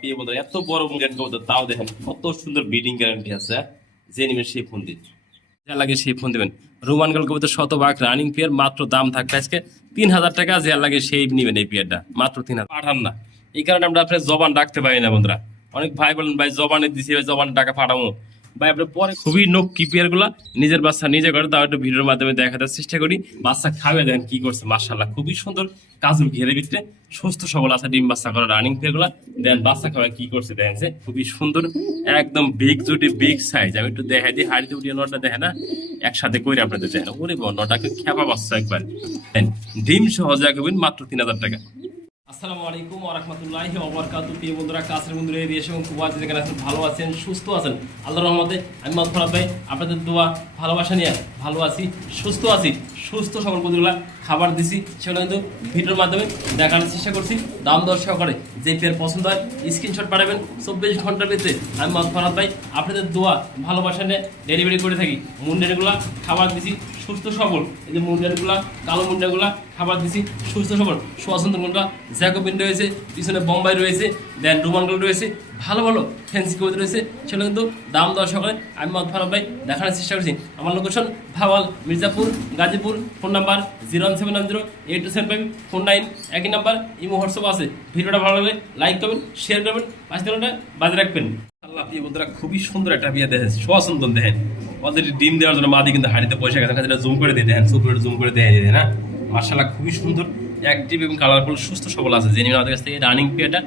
পেয়ে বন্ধুরা এত বড় মুন্ডেন কবুতর তাও দেখেন কত সুন্দর ব্রিডিং গ্যারান্টি আছে। যে নিবেন সেই ফোন দিন, যা লাগে সেই ফোন দিবেন। রোমান গাল কবুতর শতভাগ রানিং পেয়ার, মাত্র দাম থাকবে আজকে 3000 টাকা। যে লাগে সেই নিবেন এই পেয়ারটা মাত্র 3000। পাঠান না, এই কারণে আমরা আপনার জবান ডাকতে পারি না বন্ধুরা। অনেক ভাই বলেন ভাই জবানে দিছি, ভাই জবান টাকা পাঠাবো ভাই। আপনার পরে খুবই নোক কি পেয়ার গুলা নিজের বাচ্চা নিজে করে, তাও একটু ভিডিওর মাধ্যমে দেখাতে চেষ্টা করি। বাচ্চা খাবে দেখেন কি করছে, মাশাআল্লাহ খুবই সুন্দর কাজল ঘেরে ভিতরে সুস্থ সবল আছে। ডিম বাচ্চা করা রানিং পেয়ার গুলা দেন বাচ্চা খাওয়া কি করছে দেখেন যে খুবই সুন্দর একদম বিগ জুটি বিগ সাইজ। আমি একটু দেখাই দিই, হাড়িতে উঠিয়ে নটা দেখে না একসাথে করে আপনাদের দেখেন। ওরে নটাকে খেপা বাচ্চা একবার ডিম সহজে আঁকবেন মাত্র 3000 টাকা। আসসালামু আলাইকুম ওয়া রাহমাতুল্লাহি ওয়া বারাকাতুহু। প্রিয় বন্ধুরা, কাছের বন্ধুরা, এই দেশ এবং কুয়াতে যেখানে আছেন ভালো আছেন সুস্থ আছেন আল্লাহর রহমতে। আমি মাতফরাত ভাই আপনাদের দোয়া ভালোবাসা নিয়ে ভালো আছি, সুস্থ আছি। সুস্থ সবল বন্ধুগুলা খাবার দিছি, সেগুলো কিন্তু ভিডিওর মাধ্যমে দেখানোর চেষ্টা করছি। দাম দর সহকারে যে পেয়ার পছন্দ হয় স্ক্রিনশট পাঠাবেন 24 ঘন্টার ভিতরে। আমি মাতফরাত ভাই আপনাদের দোয়া ভালোবাসা নিয়ে ডেলিভারি করে থাকি। মুন্ডেরগুলা খাবার দিছি সুস্থ সবল। এই যে মুন্ডারগুলা কালো মুন্ডাগুলা খাবার দিছি সুস্থ সবল। সুয়াসন্ত মুন্ডা জ্যাকোবিন রয়েছে, পিছনে বোম্বাই রয়েছে, দেন রোমানগুলো রয়েছে, ভালো ভালো ফ্যান্সি কবিতা রয়েছে। সেগুলো কিন্তু দাম দেওয়া সকালে আমি মাতফরাত ভাই দেখানোর চেষ্টা করছি। আমার location Bhawal, Mirzapur, Gazipur. Phone number 01790827549। একই নাম্বার, ইমো হোয়াটসঅ্যাপ আছে। ভিডিওটা ভালো লাগলে লাইক করবেন, শেয়ার করবেন, 5 দিনটা বাজে রাখবেন। আল্লাহ প্রিয় বন্ধুরা, খুবই সুন্দর একটা বিয়ে দেখেছে। সুয়াসন্তন দেখেন অলরেডি ডিম দেওয়ার জন্য মাদি কিন্তু হাড়িতে পয়সা গেছে। জুম করে দিয়ে দেখেন, সুপার জুম করে দেখে দিয়ে না মার্শাল্লাহ খুবই সুন্দর অ্যাক্টিভ এবং কালারফুল সুস্থ সবল আছে। যে নিবেন আমাদের কাছ থেকে রানিং পেয়ারটা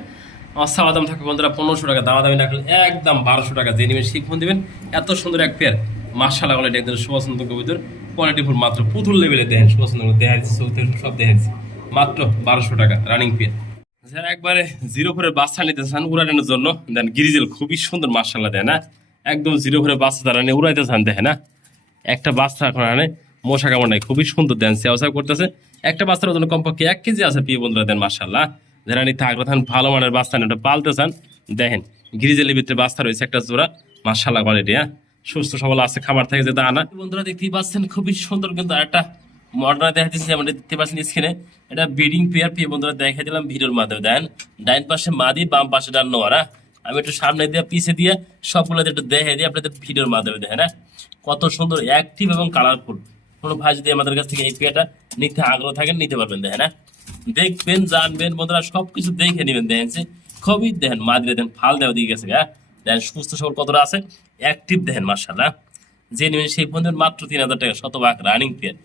আমার সাওয়া দাম থাকবে বন্ধুরা 1500 টাকা। দামি না করলে একদম 1200 টাকা। যে নিবেন সেই ফোন দেবেন। এত সুন্দর এক পেয়ার মার্শাল্লাহ বলে একদম সুপছন্দ কবিতর কোয়ালিটি ফুল মাত্র পুতুল লেভেলে দেখেন। সুপছন্দ দেখাচ্ছি সব দেখাচ্ছি মাত্র 1200 টাকা রানিং পেয়ার। যারা একবারে জিরো করে বাচ্চা নিতে চান উড়ানোর জন্য দেন গিরিজেল খুবই সুন্দর মার্শাল্লাহ দেয় না। একদম জিরো করে বাচ্চা তারা নিয়ে উড়াইতে চান দেখে না। একটা বাচ্চা এখন আনে মশা কামড় নাই, খুবই সুন্দর দেন সেওসা করতেছে। একটা বাচ্চার ওজন কমপক্ষে 1 কেজি আছে প্রিয় বন্ধুরা দেন মার্শাল্লাহ। যারা নিতে আগ্রহ থাকেন ভালো মানের বাচ্চা নিয়ে পালতে চান দেখেন গিরিজেলের ভিতরে বাচ্চা রয়েছে একটা জোড়া মার্শাল্লাহ কোয়ালিটি। হ্যাঁ সুস্থ সবল আছে, খাবার থেকে যেটা আনা। বন্ধুরা দেখতেই পাচ্ছেন খুবই সুন্দর কিন্তু একটা মডার্ন দেখা দিচ্ছি আমরা দেখতে পাচ্ছেন স্ক্রিনে। এটা ব্রিডিং পেয়ার প্রিয় বন্ধুরা দেখাই দিলাম ভিডিওর মাধ্যমে। দেন ডাইন পাশে মাদি, বাম পাশে ডান নোয়ারা। আমি একটু সামনে দিয়ে পিছিয়ে দিয়ে সবগুলো একটু দেখে দিই আপনাদের ভিডিওর মাধ্যমে দেখেন। হ্যাঁ কত সুন্দর অ্যাক্টিভ এবং কালারফুল। কোনো ভাই যদি আমাদের কাছ থেকে এই পেয়ারটা নিতে আগ্রহ থাকেন নিতে পারবেন দেখেন। হ্যাঁ দেখবেন জানবেন বন্ধুরা সবকিছু দেখে নেবেন দেখেন যে খুবই দেখেন মাদিরে দেন ফাল দেওয়া দিয়ে গেছে। হ্যাঁ দেখেন সুস্থ সবল কতটা আছে অ্যাক্টিভ দেখেন মার্শাল্লাহ। যে নেবেন সেই ফোন দেবেন মাত্র 3000 টাকা শতভাগ রানিং পেয়ার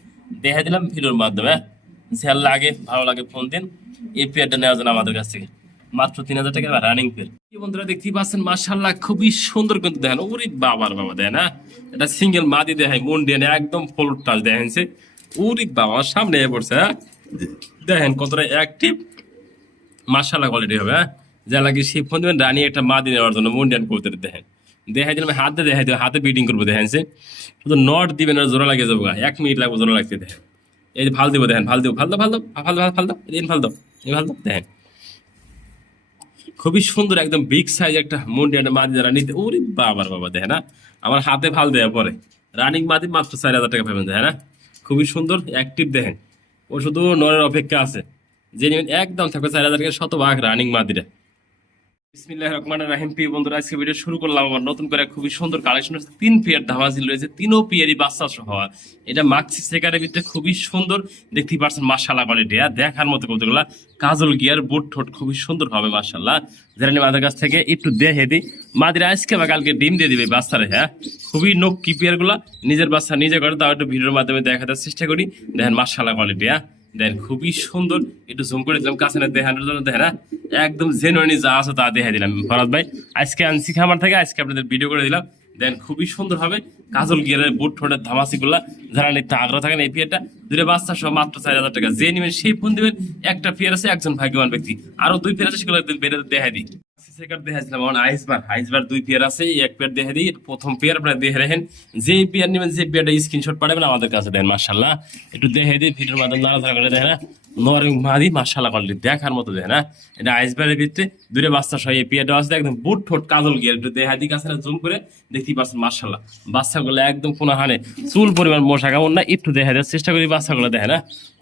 দেখা দিলাম ভিডিওর মাধ্যমে। যে লাগে ভালো লাগে ফোন দিন। এই পেয়ারটা নেওয়ার জন্য আমাদের কাছ থেকে মাত্র 3000 টাকা রানিং পেয়ার। বন্ধুরা দেখতেই পাচ্ছেন মার্শাল্লাহ খুবই সুন্দর কিন্তু দেখেন। ওরে বাবার বাবা দেখেন না, এটা সিঙ্গেল মাদি দেখায় মন দিয়ে একদম ফুল টাচ দেখেন সে। ওরে বাবা সামনে পড়ছে। হ্যাঁ দেখেন কতটা অ্যাক্টিভ মার্শাল্লাহ কোয়ালিটি হবে। হ্যাঁ যা লাগে সেই ফোন দেবেন রানি একটা মাদি নেওয়ার জন্য মন ডিয়ান করতে দেখেন। দেখাই দিলাম হাতে দেখাই দেবো, হাতে বিডিং করবো দেখেন সে। শুধু নট দিবেন আর জোড়া লাগিয়ে যাবো 1 মিনিট লাগবে জোড়া লাগতে দেখেন। এই যে ভাল দেবো দেখেন, ভাল দেবো ভাল দাও ভাল দাও ভাল দাও ভাল দাও এই ভাল দাও এই ভাল দাও দেখেন খুবই সুন্দর একদম বিগ সাইজ একটা মুন্ডিয়ান মাদি যারা নিতে। ওরে বাবার বাবা দেখে না আমার হাতে ভাল দেওয়া পরে রানিং মাদি মাত্র 4000 টাকা পাবেন দেখে না। খুবই সুন্দর অ্যাক্টিভ দেখেন। ও শুধু নরের অপেক্ষা আছে। যে নেবেন একদম থাকবে 4000 টাকা শতভাগ রানিং মাদিরা। বিসমিল্লাহির রহমানির রহিম। প্রিয় বন্ধুরা আজকে ভিডিও শুরু করলাম আমার নতুন করে খুবই সুন্দর কালেকশন আছে। 3 পেয়ার ধামাজিল রয়েছে, 3ও পেয়ারই বাচ্চা সহ। এটা মাক্সি সেকারের ভিতরে খুবই সুন্দর দেখতেই পাচ্ছেন মাশাআল্লাহ কোয়ালিটি। দেখার মতো কতগুলা কাজল গিয়ার বুট ঠোঁট খুবই সুন্দর হবে মাশাআল্লাহ। যারা আমাদের কাছ থেকে একটু দেখে দিই মাদিরা আজকে বা কালকে ডিম দিয়ে দিবে বাচ্চারে। হ্যাঁ খুবই নোক কি পেয়ার গুলা নিজের বাচ্চা নিজে করে তাও একটু ভিডিওর মাধ্যমে দেখাতে চেষ্টা করি দেখেন মাশাআল্লাহ কোয়ালিটি। দেখেন খুবই সুন্দর একটু জুম করে দিলাম কাছে দেখানোর জন্য দেখেন। একদম জেনুইনি যা আছে তা দেখাই দিলাম ফরাদ ভাই আজকে আনছি খামার থেকে, আজকে আপনাদের ভিডিও করে দিলাম। দেন খুবই সুন্দর হবে কাজল গিয়ারের বুট ঠোঁটের ধামাসি গুলা। যারা নিতে আগ্রহ থাকেন এই পেয়ারটা দুটো বাচ্চা সহ মাত্র 4000 টাকা। যে নেবেন সেই ফোন দিবেন। একটা পেয়ার আছে একজন ভাগ্যবান ব্যক্তি, আরো 2 পেয়ার আছে সেগুলো বেড়ে দেখাই দিই। দেখাইছিলাম আইসবার 2 পেয়ার আছে, এক পেয়ার দেখে দিই। প্রথম পেয়ার আপনারা দেখে রাখেন। যে পেয়ার নেবেন যে পেয়ারটা স্ক্রিনশট পাঠাবেন আমাদের কাছে দেন মার্শাল্লাহ। একটু দেখে দিই ভিডিওর মাধ্যমে নাড়াচাড়া করে দেখেন। নরম মাদি মার্শাল্লাহ কোয়ালিটি দেখার মতো দেখেন। এটা আইসবারের ভিতরে 2 বাচ্চা সহ এই পেয়ারটা আছে একদম বুট ঠোঁট কাজল গিয়ার। একটু দেখা দিই কাছে জুম করে দেখতেই পাচ্ছেন মার্শাল্লাহ বাচ্চাগুলো একদম কোনো হানে চুল পরিমাণ মশা কামড় না। একটু দেখা দেওয়ার চেষ্টা করি বাচ্চাগুলো দেখেন।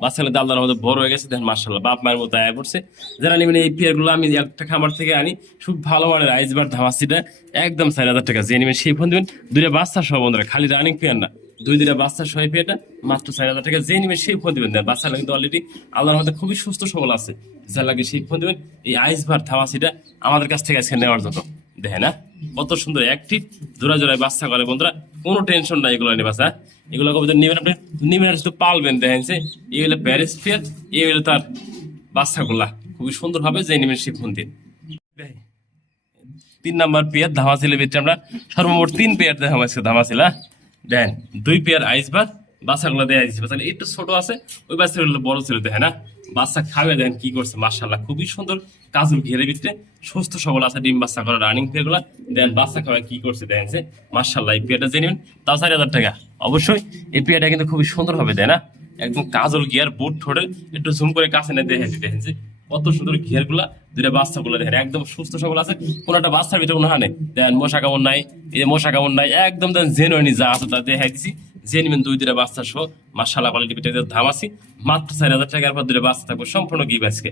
বাচ্চাগুলো দালদার মতো বড় হয়ে গেছে দেখেন মার্শাল্লাহ বাপ মায়ের মতো আয় পড়ছে। যারা নেবেন এই পেয়ারগুলো আমি একটা খামার থেকে আনি খুব ভালো মানের আইসবার ধামাসিটা একদম 4,000 টাকা যে নেবেন সেই ফোন দেবেন। দুইটা বাচ্চা সহ বন্ধুরা, খালি রানিং পেয়ার না, দুইটা বাচ্চা সহ পেয়ারটা মাত্র 4,000 টাকা যে নেবেন সেই ফোন দেবেন। বাচ্চারা কিন্তু অলরেডি আল্লাহর মধ্যে খুবই সুস্থ সবল আছে, যা লাগে সেই ফোন দেবেন। এই আইসবার ধামাসিটা আমাদের কাছ থেকে আজকে নেওয়ার জন্য দেখে না কত সুন্দর অ্যাক্টিভ, জোড়া জোড়ায় বাচ্চা করে বন্ধুরা, কোনো টেনশন নাই এগুলো নিয়ে বাচ্চা। এগুলো কবে নেবেন আপনি, নেবেন আর শুধু পালবেন। দেখেন যে এই হলো প্যারিস পেয়ার, এই হলো তার বাচ্চাগুলা, খুবই সুন্দর হবে যে নেবেন সেই ফোন দিন। 3 নাম্বার পেয়ার ধামাসিলের ভিতরে আমরা সর্বমোট 3 পেয়ার ধামাসিলা দেন, 2 পেয়ার আইসবার বাচ্চাগুলো দেয়া দিচ্ছে। বাচ্চা একটু ছোট আছে, ওই বাচ্চাগুলো বড় ছিল দেখে না, বাচ্চা খাবে দেখেন কি করছে মাশাআল্লাহ, খুবই সুন্দর কাজল ঘেরে ভিতরে সুস্থ সবল আছে, ডিম বাচ্চা করা রানিং পেয়ার গুলা দেন, বাচ্চা খাওয়া কি করছে দেখেন যে মাশাআল্লাহ। এই পেয়ারটা জেনে নেবেন, তাও 4,000 টাকা। অবশ্যই এই পেয়ারটা কিন্তু খুবই সুন্দর হবে তাই না, একদম কাজল গিয়ার বুট ঠোঁটে একটু জুম করে কাছে নিয়ে দেখেন দেখেন যে কত সুন্দর ঘের গুলা, দুইটা বাচ্চা গুলো দেখেন একদম সুস্থ সবল আছে, কোন একটা বাচ্চার ভিতরে কোনো হানে দেন মশা কামড় নাই, এই যে মশা কামড় নাই, একদম দেন জেনুইন যা আছে তা দেখাই দিছি। যে নিবেন দুইটা বাচ্চা সহ মাশাআল্লাহ কোয়ালিটি ভিতরে ধামাসি মাত্র 4,000 টাকার পর দুইটা বাচ্চা থাকবে সম্পূর্ণ গিভ আজকে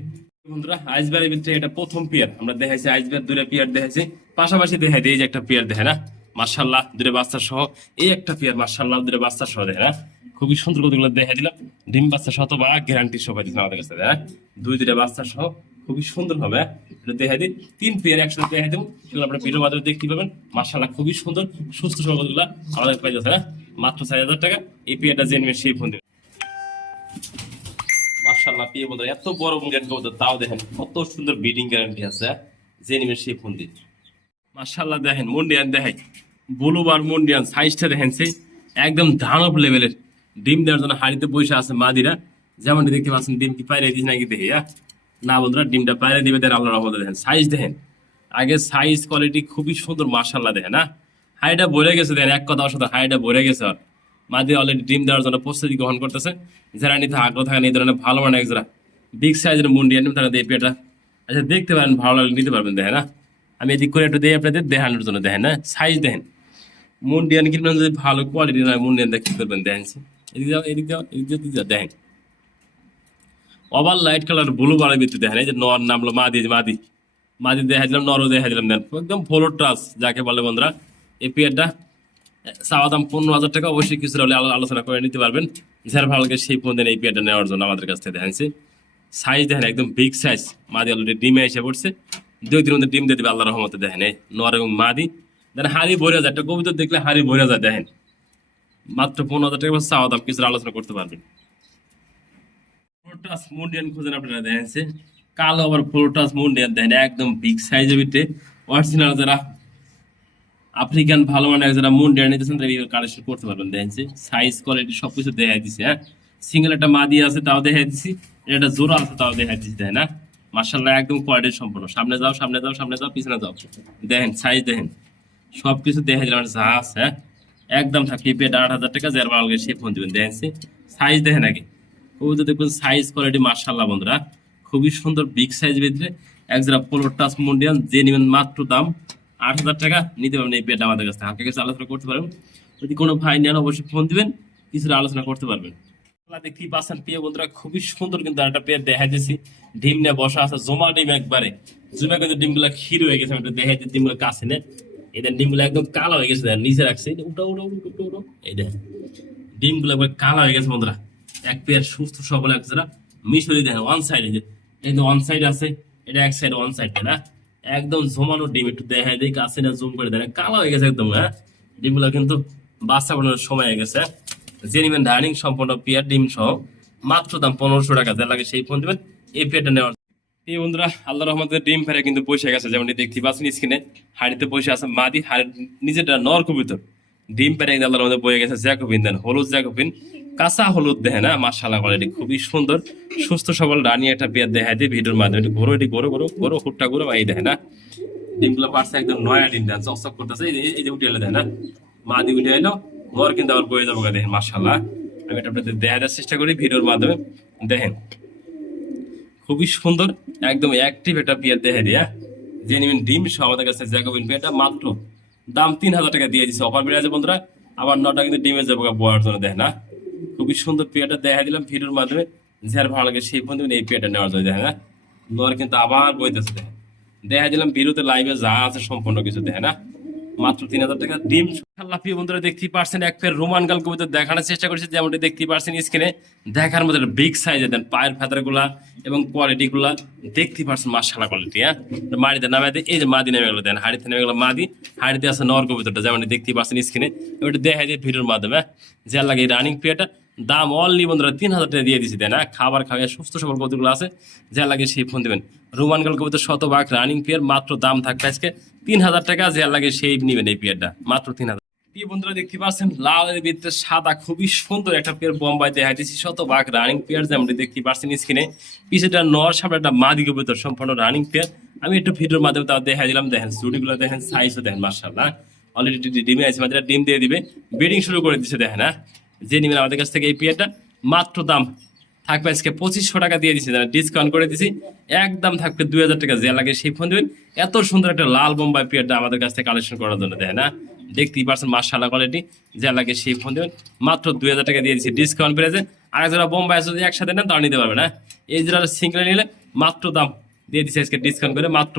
বন্ধুরা। আইসবারের ভিতরে এটা প্রথম পেয়ার আমরা দেখাইছি, আইসবার দুইটা পেয়ার দেখাইছি, পাশাপাশি দেখাই দিই এই যে একটা পেয়ার দেখে না মাশাআল্লাহ, দুইটা বাচ্চা সহ এই একটা পেয়ার মাশাআল্লাহ, দুইটা বাচ্চা সহ দেখে না খুবই সুন্দর কতগুলো দেখাই দিলাম, ডিম বাচ্চা সহ বা গ্যারান্টি সবাই দিচ্ছেন আমাদের কাছে হ্যাঁ, দুইটা বাচ্চা সহ খুবই সুন্দর হবে। এটা দেখাই দিই 3 পেয়ার একসাথে দেখাই দেবো, সেগুলো আপনারা ভিডিওর মাধ্যমে দেখতে পাবেন মাশাআল্লাহ, খুবই সুন্দর সুস্থ সবলগুলা আমাদের পাই যাচ্ছে না মাত্র 4,000 টাকা। এই পেয়ারটা জেনে সেই ফোন দেবেন মাশাআল্লাহ। পেয়ে বন্ধুরা এত বড় মুন্ডিয়ান কবুতর, তাও দেখেন কত সুন্দর ব্রিডিং গ্যারান্টি আছে, যে নিবেন সেই ফোন দিন মাশাআল্লাহ। দেখেন মুন্ডিয়ান দেখাই, ব্লুবার মুন্ডিয়ান সাইজটা দেখেন সেই একদম ধানব লেভেলের, ডিম দেওয়ার জন্য হাড়িতে বসে আছে মাদিরা, যেমনটি দেখতে পাচ্ছেন। ডিম কি পায়রে দিস নাকি দেখি না বন্ধুরা, ডিমটা পায়রে দিবে দেন আল্লাহর রহমতে। দেখেন সাইজ দেখেন, আগে সাইজ কোয়ালিটি খুবই সুন্দর মাশাআল্লাহ। দেখেন না হাইটা ভরে গেছে, দেখেন এক কথা অসাধারণ, হাইটা ভরে গেছে। আর মাদি অলরেডি ডিম দেওয়ার জন্য প্রস্তুতি গ্রহণ করতেছে, যারা নিতে আগ্রহ থাকেন এই ধরনের ভালো মানে যারা বিগ সাইজের মুন্ডিয়ান তারা এই পেয়ারটা আচ্ছা দেখতে পারেন, ভালো লাগলে নিতে পারবেন। দেখেন না আমি এদিক করে একটু দিয়ে আপনাদের দেখানোর জন্য, দেখেন না সাইজ দেখেন, মুন্ডিয়ান কিনবেন যদি ভালো কোয়ালিটি নয় মুন্ডিয়ান দেখতে করবেন। দেখেন এদিক যাও এদিক যাও এদিক যাও দেখেন ওভার লাইট কালার ব্লু বারের ভিতরে দেখেন, এই যে নর নামলো মাদি, মাদি মাদি দেখা দিলাম, নরও দেখা দিলাম, দেন একদম ফলো ট্রাস যাকে বলে বন্ধুরা। এই পেয়ারটা চাওয়া দাম 15,000 টাকা, অবশ্যই কিছু হলে আলোচনা করে নিতে পারবেন, যার ভালো লাগে সেই ফোন দেন এই পেয়ারটা নেওয়ার জন্য আমাদের কাছ থেকে। দেখেন সাইজ দেখেন একদম বিগ সাইজ, মাদি অলরেডি ডিমে এসে পড়ছে, 2 দিনের মধ্যে ডিম দিয়ে দেবে আল্লাহর রহমতে। দেখেন এই নর এবং মাদি দেন হাড়ি ভরে যায়, একটা কবুতর দেখলে হাড়ি ভরে যায়। দেখেন মাত্র 15,000 টাকা চাওয়া দাম, কিছু আলোচনা করতে পারবেন। ফ্লোটাস মুন্ডিয়ান খুঁজেন আপনারা, দেখেন কালো আবার ফ্লোটাস মুন্ডিয়ান দেখেন একদম বিগ সাইজের ভিতরে অরিজিনাল, যারা আফ্রিকান ভালো মানে যারা মুন্ডিয়ান নিতেছেন তারা কালেকশন করতে পারবেন। দেখেন সাইজ কোয়ালিটি সবকিছু দেখাই দিছে হ্যাঁ, সিঙ্গেল একটা মাদি আছে তাও দেখাই দিছি, একটা জোড়া আছে তাও দেখাই দিছি। দেখেন না মাশাআল্লাহ একদম কোয়ালিটি সম্পূর্ণ, সামনে যাও সামনে যাও সামনে যাও পিছনে যাও, দেখেন সাইজ দেখেন সবকিছু দেখাই দিলাম যা আছে হ্যাঁ, একদম থাকি পেট 8,000 টাকা, যার ভালো লাগে সে ফোন দিবেন। দেখেন সাইজ দেখেন আগে, কবুতর দেখবেন সাইজ কোয়ালিটি মাশাআল্লাহ বন্ধুরা, খুবই সুন্দর বিগ সাইজ ভিতরে এক জোড়া পোলো টাচ মুন্ডিয়ান, যে নেবেন মাত্র দাম 8,000 টাকা, নিতে পারবেন এই পেয়ারটা আমাদের কাছে। হালকা কিছু আলোচনা করতে পারবেন, যদি কোনো ভাই নেন অবশ্যই ফোন দিবেন, কিছুটা আলোচনা করতে পারবেন। দেখতেই পাচ্ছেন প্রিয় বন্ধুরা খুবই সুন্দর কিন্তু একটা পেয়ার দেখা দিয়েছি, ডিম নিয়ে বসা আছে, জমা ডিম একবারে জমা, কিন্তু ডিমগুলা ক্ষীর হয়ে গেছে, আমি দেখা দিচ্ছি ডিমগুলো কাছে নেই, এদের ডিমগুলো একদম কালো হয়ে গেছে, নিচে রাখছে উঠো উঠো উঠো উঠো, এই দেখেন ডিমগুলো একবার কালো হয়ে গেছে বন্ধুরা। এক পেয়ার সুস্থ সবল এক জোড়া মিশরি দেখেন, ওয়ান সাইড এই যে ওয়ান সাইড আছে, এটা এক সাইড ওয়ান সাইড না, একদম জমানো ডিম, একটু দেখা দেয় কাছে না জুম করে দেয়, কালো হয়ে গেছে একদম হ্যাঁ, ডিমগুলো কিন্তু বাচ্চা বানানোর সময় হয়ে গেছে। যে নিবেন ডাইনিং সম্পূর্ণ পেয়ার ডিম সহ মাত্র দাম 1,500 টাকা, যার লাগে সেই ফোন দিবেন এই পেয়ারটা নেওয়ার। এই বন্ধুরা আল্লাহ রহমতে ডিম ফেরে কিন্তু পয়সা গেছে, যেমন দেখতে পাচ্ছেন স্ক্রিনে, হাড়িতে পয়সা আছে মাদি, হাড়ির নিচেটা নর কবুতর, ডিম ফেরে কিন্তু আল্লাহর মধ্যে বয়ে গেছে জ্যাকোবিন, দেন হলুদ জ্যাকোবিন, কাঁচা হলুদ দেখে না মাশাআল্লাহ কোয়ালিটি খুবই সুন্দর সুস্থ সবল রানী একটা পেয়ার দেখা দিয়ে ভিডিওর মাধ্যমে একটু ঘোরো, এটি ঘোরো ঘোরো ঘোরো হুটটা ঘোরো, এই দেখে না ডিমগুলো পারছে একদম নয়া ডিম দেন চকচক করতেছে, এই যে উঠে এলো দেখে না মাদি উঠে এলো, নর কিন্তু আবার বয়ে যাবো দেখেন মাশাআল্লাহ। আমি এটা আপনাদের দেখা দেওয়ার চেষ্টা করি ভিডিওর মাধ্যমে, দেখেন খুবই সুন্দর একদম অ্যাক্টিভ একটা পেয়ার দেখে দিয়া, যে নিবেন ডিম সহ আমাদের কাছে জ্যাকোবিন পেয়ারটা মাত্র দাম 3,000 টাকা দিয়ে দিচ্ছে, অফার বেড়ে আছে বন্ধুরা, আবার নটা কিন্তু ডিমে যাবো বয়ার জন্য। দেখেন না খুবই সুন্দর পেয়ারটা দেখা দিলাম ভিডিওর মাধ্যমে, যার ভালো লাগে সেই ফোন দিবেন এই পেয়ারটা নেওয়ার জন্য। দেখেন না নর কিন্তু আবার বইতেছে, দেখেন দেখা দিলাম ভিডিওতে লাইভে যা আছে সম্পূর্ণ কিছু দেখে না, মাত্র 3000 টাকা ডিম। আল্লাহ প্রিয় বন্ধুরা দেখতেই পারছেন এক পেয়ার রোমান গাল কবুতর দেখানোর চেষ্টা করেছি, যেমনটি দেখতেই পারছেন স্ক্রিনে। দেখার মধ্যে বিগ সাইজে দেন, পায়ের ফেদার গুলা এবং কোয়ালিটি গুলা দেখতেই পারছেন মাশাআল্লাহ কোয়ালিটি। হ্যাঁ, মাটিতে নামাই এই যে মাদি নেমে গেলো, দেন হাড়িতে নেমে গেলো মাদি, হাড়িতে আছে নর কবুতরটা, যেমনটি দেখতেই পারছেন স্ক্রিনে। ওইটা দেখা যায় ভিডিওর মাধ্যমে। যে লাগে এই রানিং পেয়ারটা দাম অনলি বন্ধুরা 3000 টাকা দিয়ে দিচ্ছি, তাই না? খাবার খাওয়া সুস্থ সবল কবুতরগুলো আছে, যা লাগে সেই ফোন দেবেন। রোমান গাল কবুতর শতভাগ রানিং পেয়ার, মাত্র দাম থাকবে আজকে 3000 টাকা, যা লাগে সেই নেবেন এই পেয়ারটা মাত্র 3000। প্রিয় বন্ধুরা দেখতে পাচ্ছেন লালের ভিতরে সাদা খুবই সুন্দর একটা পেয়ার বোম্বাই দেখাইতেছি, শতভাগ রানিং পেয়ার, যেমনটি দেখতে পাচ্ছেন স্ক্রিনে। পিছেটা নর, সামনে একটা মাদি কবুতর, সম্পূর্ণ রানিং পেয়ার। আমি একটু ভিডিওর মাধ্যমে তাও দেখাই দিলাম, দেখেন জুডিগুলো দেখেন, সাইজও দেখেন মাশাআল্লাহ। অলরেডি ডিমে আছে, মাদিরা ডিম দিয়ে দিবে, ব্রিডিং শুরু করে দিচ্ছে দেখেন। হ্যাঁ, যে নেবেন আমাদের কাছ থেকে এই পেয়ারটা মাত্র দাম থাকবে আজকে 2500 টাকা দিয়ে দিচ্ছি, ডিসকাউন্ট করে দিচ্ছি, একদম থাকবে 2000 টাকা, যে লাগে সেই ফোন দেবেন। এত সুন্দর একটা লাল বোম্বাই পেয়ারটা আমাদের কাছ থেকে কালেকশন করার জন্য দেখেন না, দেখতেই পারছেন মাশাআল্লাহ কোয়ালিটি, যা লাগে সেই ফোন দেবেন, মাত্র 2000 টাকা দিয়ে দিচ্ছি ডিসকাউন্ট পেয়েছে। আর যারা বোম্বাই আছে যদি একসাথে নেন তাও নিতে পারবে না, এই যারা সিঙ্গেল নিলে মাত্র দাম দিয়ে দিচ্ছি আজকে ডিসকাউন্ট করে মাত্র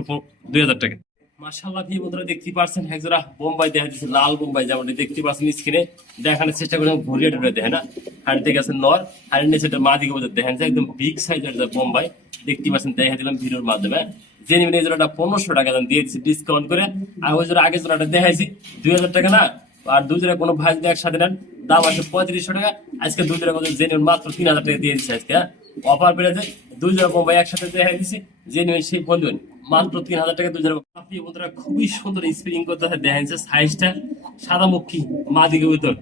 2000 টাকা। মাশাআল্লাহ প্রিয় বন্ধুরা দেখতে পাচ্ছেন একজোড়া বোম্বাই দেখা যাচ্ছে, লাল বোম্বাই, যেমনটি দেখতে পাচ্ছেন স্ক্রিনে। দেখানোর চেষ্টা করলাম ঘুরিয়ে টুরিয়ে দেখেন না, হাড়িতে গেছে নর, হাড়ির নিচে মাদি কবুতর দেখেন যে একদম বিগ সাইজের বোম্বাই দেখতে পাচ্ছেন, দেখা দিলাম ভিডিওর মাধ্যমে। যে নেবেন এই জোড়াটা 1500 টাকা দাম দিয়ে দিচ্ছি ডিসকাউন্ট করে। আর ওই জোড়া আগে জোড়াটা দেখাইছি 2000 টাকা না, আর দুই জোড়া কোনো ভাই যদি একসাথে নেন দাম আছে 3500 টাকা, আজকে দুই জোড়া যে নেবেন মাত্র 3000 টাকা দিয়ে দিচ্ছি আজকে। অফার বেড়েছে, দুই জোড়া বোম্বাই একসাথে দেখাই দিচ্ছি, যে নেবেন সেই ফোন দেবেন মাত্র 3000 টাকা দুই জোড়া। আপনি বন্ধুরা খুবই সুন্দর স্প্রিং করতে দেখেন সাইজটা, সাদামুখী মাদি কবুতর,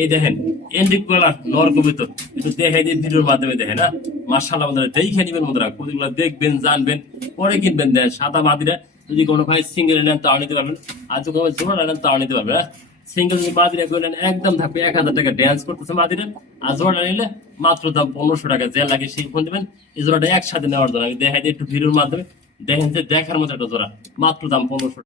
এই দেখেন এন্ডিক কালার নর কবুতর, একটু দেখাই দিয়ে ভিডিওর মাধ্যমে দেখেন না। মাশাআল্লাহ বন্ধুরা দেখে নিবেন বন্ধুরা, কবুতরগুলো দেখবেন জানবেন পরে কিনবেন। দেখেন সাদা মাদিরা যদি কোনো ভাই সিঙ্গেল নেন তাও নিতে পারবেন, আর যদি কোনো জোড়া নেন তাও নিতে পারবেন। সিঙ্গেল যদি মাদিরা করলেন একদম থাকবে 1000 টাকা ড্যান্স করতেছে মাদিরা, আর জোড়া নিলে মাত্র দাম 1500 টাকা, যে লাগে সেই ফোন দেবেন। এই জোড়াটা একসাথে নেওয়ার জন্য আমি দেখাই দিই একটু ভিডিওর মাধ্যমে, দেখেন যে দেখার মতো একটা জোড়া, মাত্র দাম 1500 টাকা।